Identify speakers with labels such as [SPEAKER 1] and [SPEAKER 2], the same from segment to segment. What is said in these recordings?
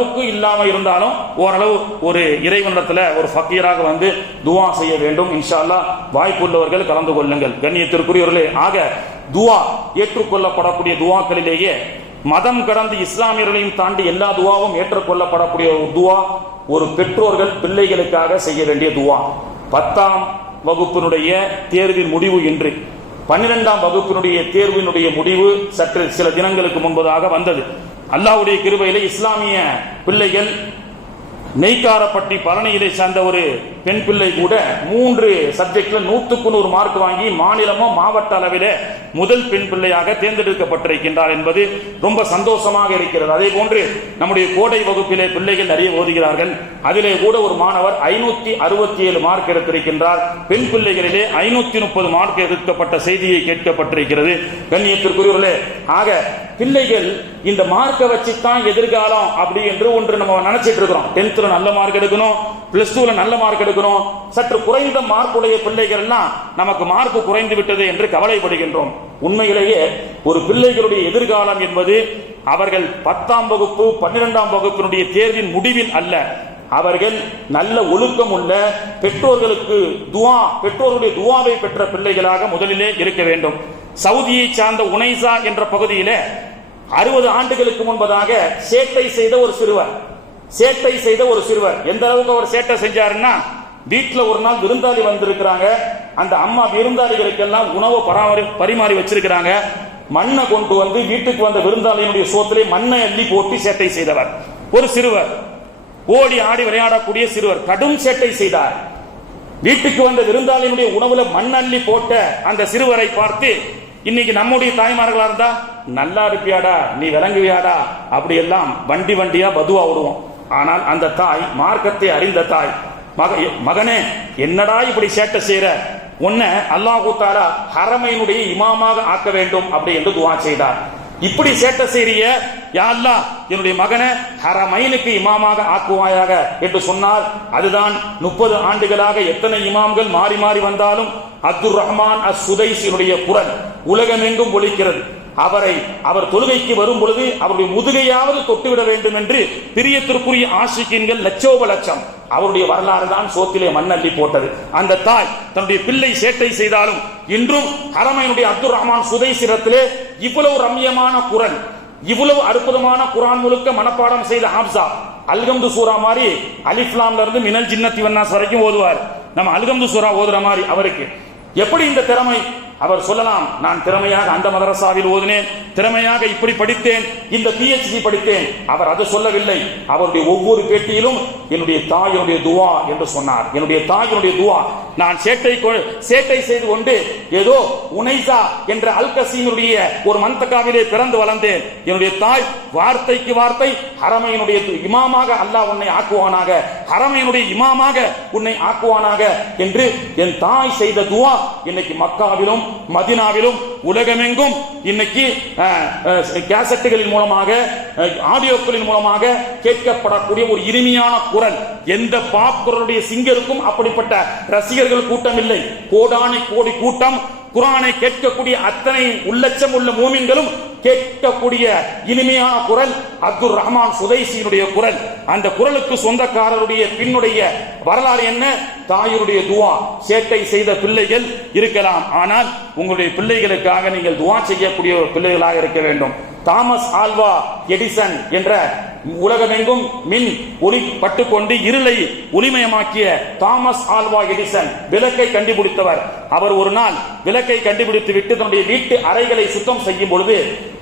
[SPEAKER 1] அளவுக்கு இல்லாம இருந்தாலும் ஓரளவு ஒரு இறைவனிடத்துல ஒரு ஃபக்கீராக வந்து துவா செய்ய வேண்டும். இன்ஷால்லா வாய்ப்புள்ளவர்கள் கலந்து கொள்ளுங்கள். கண்ணியத்திற்குரியவர்களே ஆக துவா ஏற்றுக்கொள்ளப்படக்கூடிய துவாக்களிலேயே மதம் கடந்து இஸ்லாமியர்களையும் தாண்டி எல்லா துவாவும் ஏற்றுக்கொள்ளப்படக்கூடிய ஒரு துவா ஒரு பெற்றோர்கள் பிள்ளைகளுக்காக செய்ய வேண்டிய துவா. பத்தாம் வகுப்பினுடைய தேர்வின் முடிவு இன்று. பன்னிரெண்டாம் வகுப்பினுடைய தேர்வினுடைய முடிவு சற்று சில தினங்களுக்கு முன்பதாக வந்தது. அல்லாவுடைய கிருபையில இஸ்லாமிய பிள்ளைகள் நெய்க்காரப்பட்டி பழனியிலே சார்ந்த ஒரு பெண் பிள்ளை கூட மூன்று சப்ஜெக்ட்ல நூத்துக்கு நூறு மார்க் வாங்கி மாநிலமோ மாவட்ட அளவில முதல் பெண் பிள்ளையாக தேர்ந்தெடுக்கப்பட்டிருக்கின்றார் என்பது ரொம்ப சந்தோஷமாக இருக்கிறது. அதே போன்று நம்முடைய கோடை வகுப்பிலே பிள்ளைகள் நிறைய ஓதுகிறார்கள். அதிலே கூட ஒரு மாணவர் ஐநூத்தி அறுபத்தி ஏழு மார்க் எடுத்திருக்கின்றார். பெண் பிள்ளைகளிலே ஐநூத்தி முப்பது மார்க் எடுக்கப்பட்ட செய்தியை கேட்கப்பட்டிருக்கிறது. கண்ணியத்திற்குரியவர்களே ஆக பிள்ளைகள் இந்த மார்க்கை வச்சு தான் எதிர்காலம் அப்படி என்று ஒன்று நம்ம நினைச்சிட்டு இருக்கிறோம். டென்த்ல நல்ல மார்க் எடுக்கணும் பிளஸ் டூல நல்ல மார்க் எடுக்கணும். சற்று குறைந்த மார்க் உடைய பிள்ளைகள்னா நமக்கு மார்க் குறைந்து விட்டது என்று கவலைப்படுகின்றோம். உண்மையிலேயே ஒரு பிள்ளைகளுடைய எதிர்காலம் என்பது அவர்கள் பத்தாம் வகுப்பு பன்னிரெண்டாம் வகுப்பினுடைய தேர்வின் முடிவில் அல்ல. அவர்கள் நல்ல ஒழுக்கம் உள்ள பெற்றோர்களுக்கு துவா பெற்றோர்களுடைய துவாவை பெற்ற பிள்ளைகளாக முதலிலே இருக்க வேண்டும். சவுதியை சார்ந்த உனைசா என்ற பகுதியில அறுபது ஆண்டுகளுக்கு முன்பதாக சேட்டை செய்த ஒரு சிறுவர். சேட்டை செய்த ஒரு சிறுவர். எந்த அளவுக்கு அவர் சேட்டை செஞ்சாருன்னா வீட்டில் ஒரு நாள் விருந்தாளி வந்திருக்கிறாங்க. அந்த அம்மா விருந்தாளிகளுக்கெல்லாம் உணவு பராமரி பரிமாறி வச்சிருக்கிறாங்க. மண்ணை கொண்டு வந்து வீட்டுக்கு வந்த விருந்தாளியினுடைய சோத்திலே மண்ணை அள்ளி போட்டு சேட்டை செய்தவர். ஒரு சிறுவர். ஓடி ஆடி விளையாடக்கூடிய சிறுவர். கடும் சேட்டை செய்தார். வீட்டுக்கு வந்த விருந்தாளியினுடைய உணவுல மண்ணள்ளி போட்ட அந்த சிறுவரை பார்த்து இன்னைக்கு நம்முடைய தாய்மார்களா இருந்தா? நல்லா இருப்பியாடா நீ விளங்குவியாடா? அப்படி எல்லாம் வண்டி வண்டியா பதுவா விடுவோம் ஆனால் அந்த தாய் மார்க்கத்தை அறிந்த தாய் மகனே என்னடா இப்படி சேட்டை செய்யற உன்னை அல்லாஹூ தாரா ஹரமையினுடைய இமாமாக ஆக்க வேண்டும் அப்படி என்று துவா செய்தார். இப்படி சேட்டை செய்றிய யா என்னுடைய மகனை ஹரமைனுக்கு இமாமாக ஆக்குவாயாக என்று சொன்னால் அதுதான் முப்பது ஆண்டுகளாக எத்தனை இமாம்கள் மாறி மாறி வந்தாலும் அப்துல் ரஹ்மான் அஸ் சுதைசினுடைய குரல் உலகமெங்கும் ஒழிக்கிறது அவரை அவர் தொழுகைக்கு வரும் பொழுது அவருடைய முதுகையாவது தொட்டுவிட வேண்டும் என்று பிரியத்திற்குரிய ஆசிக்கின்கள் லட்சோப லட்சம். அவருடைய வரலாறு தான் சோத்திலே மண்ணள்ளி போட்டது. அந்த தாய் தன்னுடைய பிள்ளை சேட்டை செய்தாலும் இன்றும் அரமையினுடைய அப்துல் ரஹ்மான் சுதைசிரத்திலே இவ்வளவு ரம்யமான குரல் இவ்வளவு அற்புதமான குரான் முழுக்க மனப்பாடம் செய்த ஹாப்சா அல்கம்து சூரா மாதிரி அலிஃப்லாம்ல இருந்து மினல் ஜின்னத்தி வன்னாஸ் வரைக்கும் ஓதுவார். நம்ம அல்கம்து சூரா ஓதுற மாதிரி அவருக்கு. எப்படி இந்த திறமை அவர் சொல்லலாம் நான் திறமையாக அந்த மதரசாவில் ஓதினேன் திறமையாக இப்படி படித்தேன் இந்த பிஹெச்டி படித்தேன். அவர் அதை சொல்லவில்லை. அவருடைய ஒவ்வொரு பேட்டியிலும் என்னுடைய தாயினுடைய துவா என்று சொன்னார். என்னுடைய தாயினுடைய துவா. நான் சேட்டை கொ- சேட்டை செய்து கொண்டு ஏதோ உனைசா என்ற அல்கசீனுடைய ஒரு மந்தகாவிலே பிறந்து வளர்ந்தேன். என்னுடைய தாய் வார்த்தைக்கு வார்த்தை ஹரமையினுடைய இமாமாக அல்லாஹ் உன்னை ஆக்குவானாக ஹரமையினுடைய இமாமாக உன்னை ஆக்குவானாக என்று என் தாய் செய்த துவா இன்னைக்கு மக்காவிலும் மதினாவிலும் உலகமெங்கும் இன்னைக்கு கேசட்டுகளின் மூலமாக ஆடியோக்களின் மூலமாக கேட்கப்படக்கூடிய ஒரு இனிமையான குரல். எந்த பாப் குரலுடைய சிங்கருக்கும் அப்படிப்பட்ட ரசிகர்கள் கூட்டம் இல்லை கோடானி கோடி கூட்டம் குரானை கேட்கக்கூடிய அத்தனை உள்ளச்சம் உள்ள மூமின்களும் கேட்கக்கூடிய இனிமையான குரல் அப்துல் ரஹ்மான் சுதைசியினுடைய குரல். அந்த குரலுக்கு சொந்தக்காரருடைய பின்னுடைய வரலாறு என்ன? தாயுடைய துவா. சேட்டை செய்த பிள்ளைகள் இருக்கலாம். ஆனால் உங்களுடைய பிள்ளைகளுக்காக நீங்கள் துவா செய்யக்கூடிய பிள்ளைகளாக இருக்க வேண்டும். தாமஸ் ஆல்வா எடிசன் என்ற உலகமெங்கும் மின் ஒளி பட்டுக்கொண்டு இருளை ஒளிமயமாக்கிய தாமஸ் ஆல்வா எடிசன் விளக்கை கண்டுபிடித்தவர். அவர் ஒரு நாள் விளக்கை கண்டுபிடித்து விட்டு தன்னுடைய வீட்டு அறைகளை சுத்தம் செய்யும் பொழுது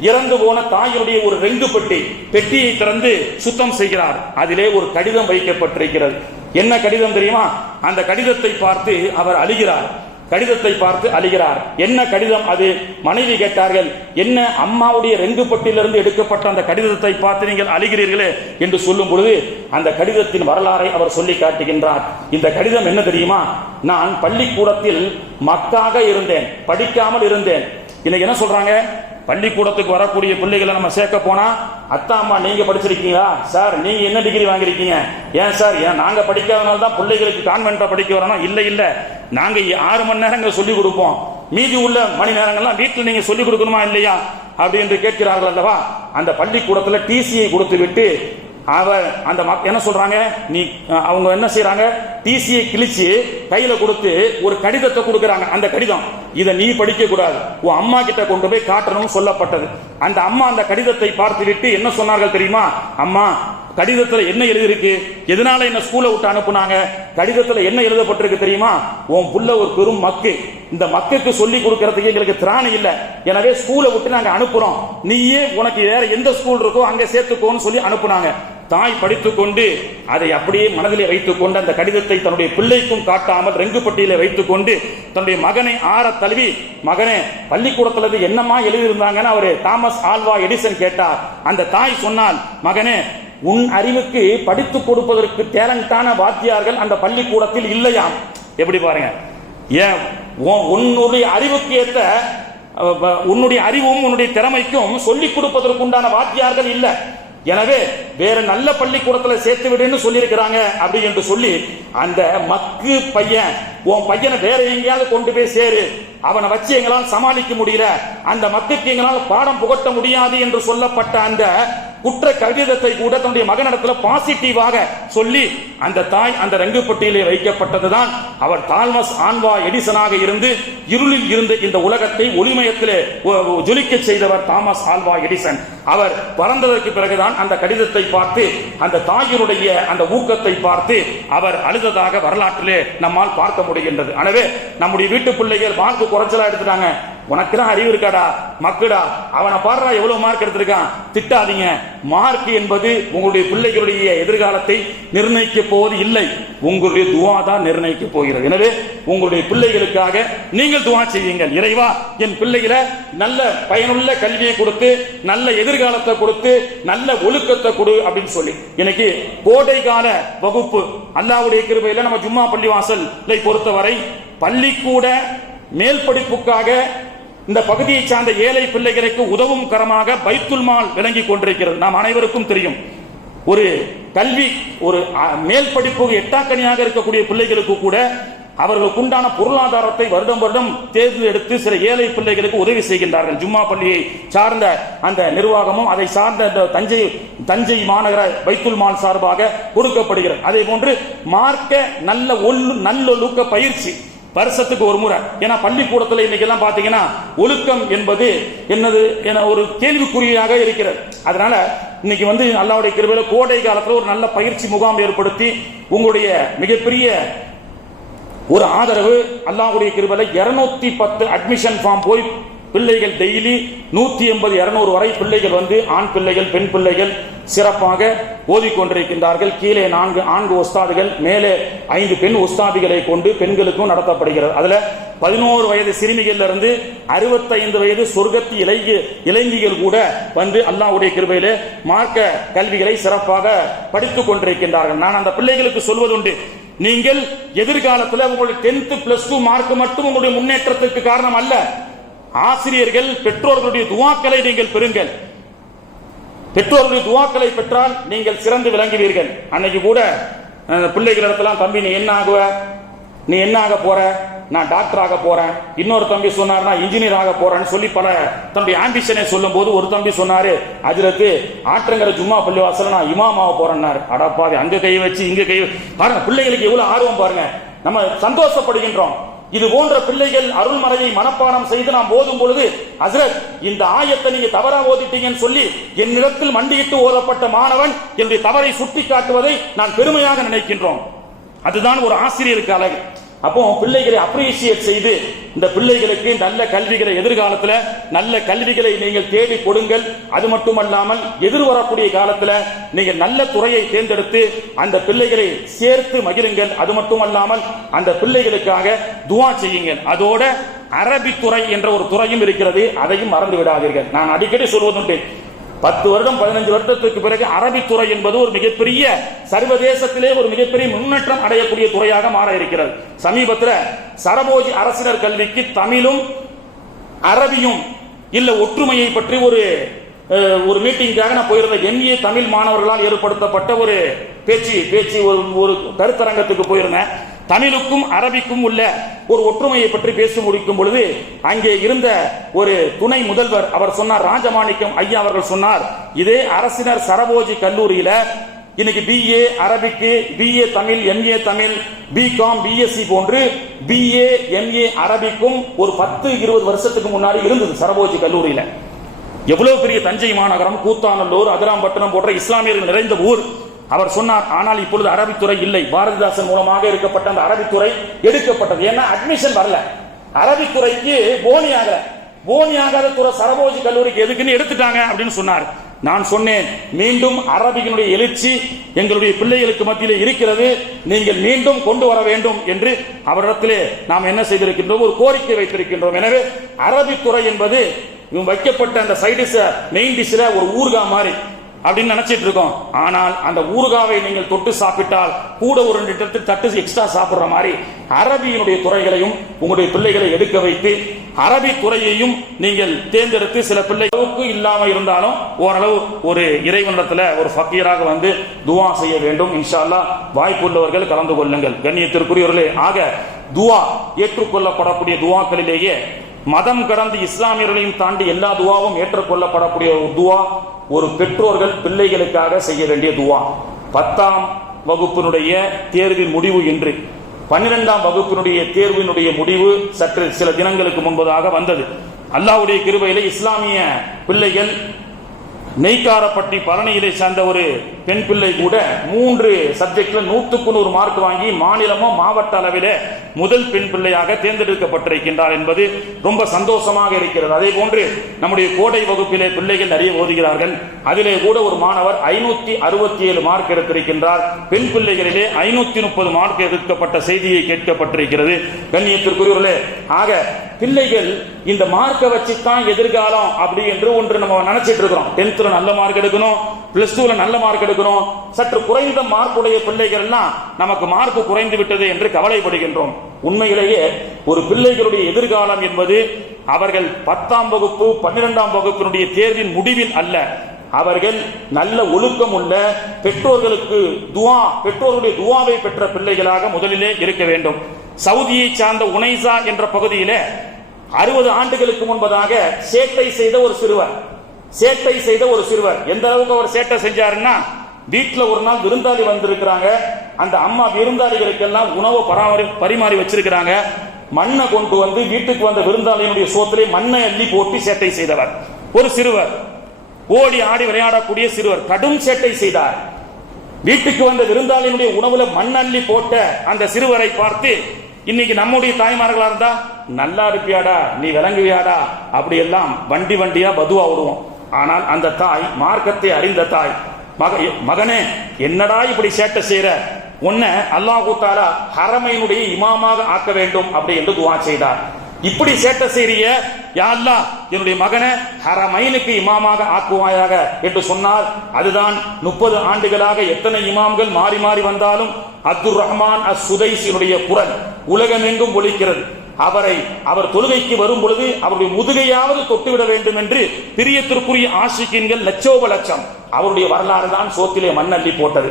[SPEAKER 1] இறந்து போன தாயினுடைய ஒரு ரெங்கு பெட்டி பெட்டியை திறந்து சுத்தம் செய்கிறார். அதிலே ஒரு கடிதம் வைக்கப்பட்டிருக்கிறது. என்ன கடிதம் தெரியுமா? அந்த கடிதத்தை பார்த்து அவர் அழுகிறார். கடிதத்தை பார்த்து அழுகிறார். என்ன கடிதம் அது? மனைவி கேட்டார்கள் என்ன அம்மாவுடைய ரெங்குப்பட்டிலிருந்து எடுக்கப்பட்ட அந்த கடிதத்தை பார்த்து நீங்கள் அழுகிறீர்களே என்று சொல்லும் பொழுது அந்த கடிதத்தின் வரலாறை அவர் சொல்லி காட்டுகின்றார். இந்த கடிதம் என்ன தெரியுமா? நான் பள்ளிக்கூடத்தில் மக்காக இருந்தேன் படிக்காமல் இருந்தேன். இன்னைக்கு என்ன சொல்றாங்க? பள்ளிக்கூடத்துக்கு வரக்கூடிய பிள்ளைகளை நம்ம சேர்க்க போனா அத்தா அம்மா நீங்க படிச்சிருக்கீங்களா? சார் நீங்க என்ன டிகிரி வாங்கிருக்கீங்க ஏன் சார் ஏன் நாங்க படிக்காதனால தான் பிள்ளைகளுக்கு கான்வென்ட்ல படிக்க வரணும் இல்ல இல்ல. நாங்க ஆறு மணி நேரங்கள் சொல்லிக் கொடுப்போம். மீதி உள்ள மணி நேரங்கள்லாம் வீட்டில் நீங்க சொல்லிக் கொடுக்கணுமா இல்லையா? அப்படி என்று கேட்கிறார்கள் அல்லவா? அந்த பள்ளிக்கூடத்துல டிசியை கொடுத்து விட்டு அவன் அந்த மக்- என்ன சொல்றாங்க? நீ அவங்க என்ன செய்யறாங்க டிசியை கிழிச்சு கையில கொடுத்து ஒரு கடிதத்தை கொடுக்கறாங்க. அந்த கடிதம். இதை நீ படிக்க கூடாது. உன் அம்மா கிட்ட கொண்டு போய் காட்டணும்னு சொல்லப்பட்டது. அந்த அம்மா அந்த கடிதத்தை பார்த்துவிட்டு என்ன சொன்னார்கள் தெரியுமா? அம்மா கடிதத்துல என்ன எழுதியிருக்கு? எதனால என்ன ஸ்கூலை விட்டு அனுப்புனாங்க? கடிதத்துல என்ன எழுதப்பட்டிருக்கு தெரியுமா? உன் புள்ள ஒரு பெரும் மக்கு. இந்த மக்குக்கு சொல்லி கொடுக்கறதுக்கு எங்களுக்கு திராணி இல்ல. எனவே ஸ்கூலை விட்டு நாங்க அனுப்புறோம். நீயே உனக்கு வேற எந்த ஸ்கூல் இருக்கோ அங்க சேர்த்துக்கோன்னு சொல்லி அனுப்புனாங்க. தாய் படித்துக்கொண்டு அதை அப்படியே மனதிலே வைத்துக் கொண்டு அந்த கடிதத்தை தன்னுடைய பிள்ளைக்கும் காட்டாமல் ரெங்குப்பட்டியிலே வைத்துக் கொண்டு தன்னுடைய மகனை ஆற தழுவி மகனே பள்ளிக்கூடத்துல என்னமா எழுதியிருந்தாங்கன்னு அவர் தாமஸ் ஆல்வா எடிசன் கேட்டார். அந்த தாய் சொன்னால் மகனே உன் அறிவுக்கு படித்துக் கொடுப்பதற்கு டேலண்டான வாத்தியார்கள் அந்த பள்ளிக்கூடத்தில் இல்லையாம். எப்படி பாருங்க. ஏன் உன்- உன்னுடைய அறிவுக்கு ஏற்ற உன்னுடைய அறிவும் உன்னுடைய திறமைக்கும் சொல்லிக் கொடுப்பதற்குண்டான வாத்தியார்கள் இல்லை. எனவே வேற நல்ல பள்ளிக்கூடத்துல சேர்த்து விடுன்னு சொல்லியிருக்கிறாங்க அப்படி என்று சொல்லி அந்த மக்கு பையன் உன் பையனை வேற எங்கேயாவது கொண்டு போய் சேரு. அவனை வச்சு எங்களால் சமாளிக்க முடியல. அந்த மக்குக்கு எங்களால் பாடம் புகட்ட முடியாது என்று சொல்லப்பட்ட அந்த குற்ற கடிதத்தை கூட தன்னுடைய மகனிடத்துல பாசிட்டிவாக சொல்லி அந்த தாய் அந்த ரங்குப்பட்டியிலே வைக்கப்பட்டதுதான். அவர் தால்மஸ் ஆன்வா எடிசனாக இருந்து இருளில் இருந்து இந்த உலகத்தை ஒளிமயத்திலே ஜொலிக்க செய்தவர் தாமஸ் ஆல்வா எடிசன். அவர் பறந்ததற்கு பிறகுதான் அந்த கடிதத்தை பார்த்து அந்த தாயினுடைய அந்த ஊக்கத்தை பார்த்து அவர் அழுததாக வரலாற்றிலே நம்மால் பார்க்க முடிகின்றது. எனவே நம்முடைய வீட்டு பிள்ளைகள் மார்க்கு குறைச்சலா எடுத்துட்டாங்க. உனக்கு தான் அறிவு இருக்காடா? மக்குடா. அவனை பாடுறா எவ்வளவு மார்க் எடுத்திருக்கான்? திட்டாதீங்க. மார்க் என்பது உங்களுடைய பிள்ளைகளுடைய எதிர்காலத்தை நிர்ணயிக்க போவது இல்லை. உங்களுடைய துவா தான் நிர்ணயிக்க போகிறது. எனவே உங்களுடைய பிள்ளைகளுக்காக நீங்கள் துவா செய்யுங்கள். இறைவா என் பிள்ளைகளை நல்ல பயனுள்ள கல்வியை கொடுத்து நல்ல எதிர்காலத்தை கொடுத்து நல்ல ஒழுக்கத்தை கொடு அப்படின்னு சொல்லி. இன்னைக்கு கோடை கால வகுப்பு அல்லாவுடைய கிருபையில நம்ம ஜும்மா பள்ளி வாசலை பொறுத்தவரை பள்ளிக்கூட மேல் படிப்புக்காக இந்த பகுதியை சார்ந்த ஏழை பிள்ளைகளுக்கு உதவும் கரமாக பைத்துல் மால் விளங்கிக் கொண்டிருக்கிறது. நாம் அனைவருக்கும் தெரியும். ஒரு கல்வி ஒரு மேல் படிப்பு எட்டாக்கணியாக இருக்கக்கூடிய பிள்ளைகளுக்கு கூட அவர்களுக்கு உண்டான பொருளாதாரத்தை வருடம் வருடம் தேர்ந்தெடுத்து சில ஏழை பிள்ளைகளுக்கு உதவி செய்கின்றார்கள். ஜும்மா பள்ளியை சார்ந்த அந்த நிர்வாகமும் அதை சார்ந்த அந்த தஞ்சை தஞ்சை மாநகர வைத்துல் மால் சார்பாக கொடுக்கப்படுகிறது. அதே போன்று மார்க்க நல்ல ஒல்லு நல்லொழுக்க பயிற்சி வருஷத்துக்கு ஒரு முறை. ஏன்னா பள்ளிக்கூடத்தில் இன்னைக்கு எல்லாம் பாத்தீங்கன்னா ஒழுக்கம் என்பது என்னது என ஒரு கேள்விக்குறியாக இருக்கிறது. அதனால இன்னைக்கு வந்து அல்லாவுடைய கிருபையில கோடை காலத்தில் ஒரு நல்ல பயிற்சி முகாம் ஏற்படுத்தி உங்களுடைய மிகப்பெரிய ஒரு ஆதரவு அல்லாஹுடைய கிருபையில 210 பத்து அட்மிஷன் ஃபார்ம் போய் பிள்ளைகள் டெய்லி நூத்தி எண்பது இருநூறு வரை பிள்ளைகள் வந்து ஆண் பிள்ளைகள் பெண் பிள்ளைகள் சிறப்பாக ஓதிக்கொண்டிருக்கின்றார்கள். கீழே நான்கு ஆண்கு உஸ்தாதுகள் மேலே ஐந்து பெண் உஸ்தாதிகளை கொண்டு பெண்களுக்கும் நடத்தப்படுகிறது. அதுல பதினோரு வயது சிறுமிகள்ல இருந்து அறுபத்தைந்து வயது சொர்க்கத்தி இளைஞ இளைஞர்கள் கூட வந்து அல்லாஹ்வுடைய கிருபையிலே மார்க்க கல்விகளை சிறப்பாக படித்துக் கொண்டிருக்கின்றார்கள். நான் அந்த பிள்ளைகளுக்கு சொல்வதுண்டு நீங்கள் எதிர்காலத்தில் உங்களுடைய டென்த் பிளஸ் டூ மார்க் மட்டும் உங்களுடைய முன்னேற்றத்திற்கு காரணம் அல்ல. ஆசிரியர்கள் பெற்றோர்களுடைய துவாக்களை நீங்கள் பெறுங்கள். பெற்றோர்களுடைய துவாக்களை பெற்றால் நீங்கள் சிறந்து விளங்குவீர்கள். அன்னைக்கு கூட அஹ், பிள்ளைகளிடத்தெல்லாம் தம்பி நீ என்ன ஆகுவ? நீ என்ன ஆக போற? நான் டாக்டர் ஆக போறேன். இன்னொரு தம்பி சொன்னார் நான் இன்ஜினியர் ஆக போறேன்னு சொல்லி பல தன்னுடைய ஆம்பிஷனை சொல்லும் போது ஒரு தம்பி சொன்னாரு அதிரத்து ஆற்றுங்கிற ஜும்மா பள்ளி வாசல நான் இமாம் ஆக போறேன்னாரு அடப்பாவி அங்க கை வச்சு இங்க கை பாருங்க பிள்ளைகளுக்கு எவ்வளவு ஆர்வம் பாருங்க. நம்ம சந்தோஷப்படுகின்றோம். இது போன்ற பிள்ளைகள் அருள்மறையை மனப்பாடம் செய்து நாம் ஓதும் பொழுது அசரத் இந்த ஆயத்தை நீங்க தவறா ஓதிட்டீங்கன்னு சொல்லி என்னிடத்தில் மண்டியிட்டு ஓதப்பட்ட மாணவன் என்னுடைய தவறை சுட்டி காட்டுவதை நான் பெருமையாக நினைக்கின்றோம். அதுதான் ஒரு ஆசிரியருக்கு அழகு. அப்போ பிள்ளைகளை அப்ரிசியேட் செய்து இந்த பிள்ளைகளுக்கு நல்ல கல்விகளை எதிர்காலத்துல நல்ல கல்விகளை நீங்கள் தேடி கொடுங்கள். அது மட்டுமல்லாமல் எதிர்வரக்கூடிய காலத்துல நீங்கள் நல்ல துறையை தேர்ந்தெடுத்து அந்த பிள்ளைகளை சேர்த்து மகிழுங்கள். அது மட்டுமல்லாமல் அந்த பிள்ளைகளுக்காக துவா செய்யுங்கள். அதோட அரபி துறை என்ற ஒரு துறையும் இருக்கிறது. அதையும் மறந்து விடாதீர்கள் நான் அடிக்கடி சொல்வதுண்டு பத்து வருடம் பதினஞ்சு வருடத்துக்கு பிறகு அரபித்துறை என்பது ஒரு மிகப்பெரிய சர்வதேசத்திலே ஒரு மிகப்பெரிய முன்னேற்றம் அடையக்கூடிய துறையாக மாற இருக்கிறது. சமீபத்தில் சரபோஜி அரசினர் கல்விக்கு தமிழும் அரபியும் இல்ல ஒற்றுமையை பற்றி ஒரு ஒரு மீட்டிங்காக நான் போயிருந்தேன். எம்ஏ தமிழ் மாணவர்களால் ஏற்படுத்தப்பட்ட ஒரு பேச்சு பேச்சு ஒரு ஒரு கருத்தரங்கத்துக்கு போயிருந்தேன். தமிழுக்கும் அரபிக்கும் உள்ள ஒரு ஒற்றுமையை பற்றி பேசி முடிக்கும் பொழுது அங்கே இருந்த ஒரு துணை முதல்வர் அவர் சொன்னார் ராஜமாணிக்கம் ஐயா அவர்கள் சொன்னார் இதே அரசினர் சரபோஜி கல்லூரியில இன்னைக்கு BA அரபிக்கு B A Tamil M A Tamil B Com B Sc போன்று பிஏ எம்ஏ அரபிக்கும் ஒரு பத்து இருபது வருஷத்துக்கு முன்னாடி இருந்தது சரபோஜி கல்லூரியில. எவ்வளவு பெரிய தஞ்சை மாநகரம் கூத்தாநல்லூர் அதிராம்பட்டினம் போன்ற இஸ்லாமியர்கள் நிறைந்த ஊர். அவர் சொன்னார் ஆனால் இப்பொழுது அரபித்துறை இல்லை. பாரதிதாசன் மூலமாக இருக்கப்பட்ட அந்த அரபித்துறை எடுக்கப்பட்டது. ஏன்னா அட்மிஷன் வரல. அரபித்துறைக்கு போனி ஆகல. போனி ஆகாத துறை சரபோஜி கல்லூரிக்கு எதுக்குன்னு எடுத்துட்டாங்க அப்படின்னு சொன்னார். நான் சொன்னேன் மீண்டும் அரபிகளுடைய எழுச்சி எங்களுடைய பிள்ளைகளுக்கு மத்தியில் இருக்கிறது. நீங்கள் மீண்டும் கொண்டு வர வேண்டும் என்று அவரிடத்திலே நாம் என்ன செய்திருக்கின்றோம்? ஒரு கோரிக்கை வைத்திருக்கின்றோம். எனவே அரபித்துறை என்பது வைக்கப்பட்ட அந்த சைட் மெயின் டிஷ்ல ஒரு ஊர்கா மாதிரி அப்படின்னு நினைச்சிட்டு இருக்கோம். ஆனால் அந்த ஊறுகாவை நீங்கள் தொட்டு சாப்பிட்டால் கூட ஒரு ரெண்டு தட்டு தட்டு எக்ஸ்ட்ரா சாப்பிடுற மாதிரி அரபியினுடைய துறைகளையும் உங்களுடைய பிள்ளைகளை எடுக்க வைத்து அரபி துறையையும் நீங்கள் தேர்ந்தெடுத்து சில பிள்ளைகளுக்கு இல்லாம இருந்தாலும் ஓரளவு ஒரு இறைவனிடத்துல ஒரு ஃபக்கீராக வந்து துவா செய்ய வேண்டும். இன்ஷால்லா வாய்ப்புள்ளவர்கள் கலந்து கொள்ளுங்கள். கண்ணியத்திற்குரியவர்களே ஆக துவா ஏற்றுக்கொள்ளப்படக்கூடிய துவாக்களிலேயே மதம் கடந்து இஸ்லாமியர்களையும் தாண்டி எல்லா துவாவும் ஏற்றுக்கொள்ளப்படக்கூடிய ஒரு துவா ஒரு பெற்றோர்கள் பிள்ளைகளுக்காக செய்ய வேண்டிய துவா. பத்தாம் வகுப்பினுடைய தேர்வின் முடிவு இன்று. பன்னிரெண்டாம் வகுப்பினுடைய தேர்வினுடைய முடிவு சற்று சில தினங்களுக்கு முன்பதாக வந்தது. அல்லாஹுடைய கிருபையில இஸ்லாமிய பிள்ளைகள் நெய்க்காரப்பட்டி பழனியிலே சேர்ந்த ஒரு பெண் பிள்ளை கூட மூன்று சப்ஜெக்ட்ல நூற்றுக்கு நூறு மார்க் வாங்கி மாநிலமோ மாவட்ட அளவிலே முதல் பெண் பிள்ளையாக தேர்ந்தெடுக்கப்பட்டிருக்கின்றார் என்பது ரொம்ப சந்தோஷமாக இருக்கிறது. அதே போன்று நம்முடைய கோடை வகுப்பிலே பிள்ளைகள் நிறைய ஓதுகிறார்கள். அதிலே கூட ஒரு மாணவர் ஐநூத்தி அறுபத்தி ஏழு மார்க் எடுத்திருக்கின்றார். பெண் பிள்ளைகளிலே ஐநூத்தி முப்பது மார்க் எடுக்கப்பட்ட செய்தியை கேட்கப்பட்டிருக்கிறது. கண்ணியத்திற்குரியவர்களே ஆக பிள்ளைகள் இந்த மார்க்கை வச்சுத்தான் எதிர்காலம் அப்படி என்று ஒன்று நம்ம நினைச்சிட்டு இருக்கிறோம். டென்த்ல நல்ல மார்க் எடுக்கணும். பிளஸ் டூல நல்ல மார்க் எடுக்கணும். சற்று குறைந்த மார்க் உடைய பிள்ளைகள் எல்லாம் நமக்கு மார்க் குறைந்து விட்டது என்று கவலைப்படுகின்றோம். உண்மையிலேயே ஒரு பிள்ளைகளுடைய எதிர்காலம் என்பது அவர்கள் பத்தாம் வகுப்பு பன்னிரெண்டாம் வகுப்பினுடைய தேர்வின் முடிவில் அல்ல. அவர்கள் நல்ல ஒழுக்கம் உள்ள பெற்றோர்களுக்கு துவா பெற்றோர்களுடைய துவாவை பெற்ற பிள்ளைகளாக முதலிலே இருக்க வேண்டும். சவுதியை சார்ந்த உனைசா என்ற பகுதியில அறுபது ஆண்டுகளுக்கு முன்பதாக சேட்டை செய்த ஒரு சிறுவர் சேட்டை செய்த ஒரு சிறுவர். எந்த அளவுக்கு அவர் சேட்டை செஞ்சாருன்னா வீட்டில் ஒரு நாள் விருந்தாளி வந்திருக்கிறாங்க. அந்த அம்மா விருந்தாளிகளுக்கெல்லாம் உணவு பராமரி பரிமாறி வச்சிருக்கிறாங்க. மண்ணை கொண்டு வந்து வீட்டுக்கு வந்த விருந்தாளியினுடைய சோத்திலே மண்ணை அள்ளி போட்டு சேட்டை செய்தவர். ஒரு சிறுவர். ஓடி ஆடி விளையாடக்கூடிய சிறுவர். கடும் சேட்டை செய்தார். வீட்டுக்கு வந்த விருந்தாளியினுடைய உணவுல மண் அள்ளி போட்ட அந்த சிறுவரை பார்த்து இன்னைக்கு நம்முடைய தாய்மார்களா இருந்தா நல்லா இருப்பியாடா நீ விளங்குவியாடா அப்படி எல்லாம் வண்டி வண்டியா பதுவா விடுவோம் ஆனால் அந்த தாய் மார்க்கத்தை அறிந்த தாய். மக மகனே என்னடா இப்படி சேட்டை செய்யற உன்னை அல்லாஹு தாலா ஹரமையினுடைய இமாமாக ஆக்க வேண்டும் அப்படி என்று துவா செய்தார். இப்படி சேட்டை செய்றிய யா என்னுடைய மகனை ஹரமைனுக்கு இமாமாக ஆக்குவாயாக என்று சொன்னால் அதுதான் முப்பது ஆண்டுகளாக எத்தனை இமாம்கள் மாறி மாறி வந்தாலும் அப்துல் ரஹ்மான் அஸ் சுதைசினுடைய குரல் உலகமெங்கும் ஒலிக்கிறது. அவரை அவர் தொழுகைக்கு வரும் பொழுது அவருடைய முதுகையாவது தொட்டுவிட வேண்டும் என்று பிரியத்திற்குரிய ஆசிக்கின்கள் லட்சோப லட்சம். அவருடைய வரலாறு தான் சோத்திலே மண்ணள்ளி போட்டது.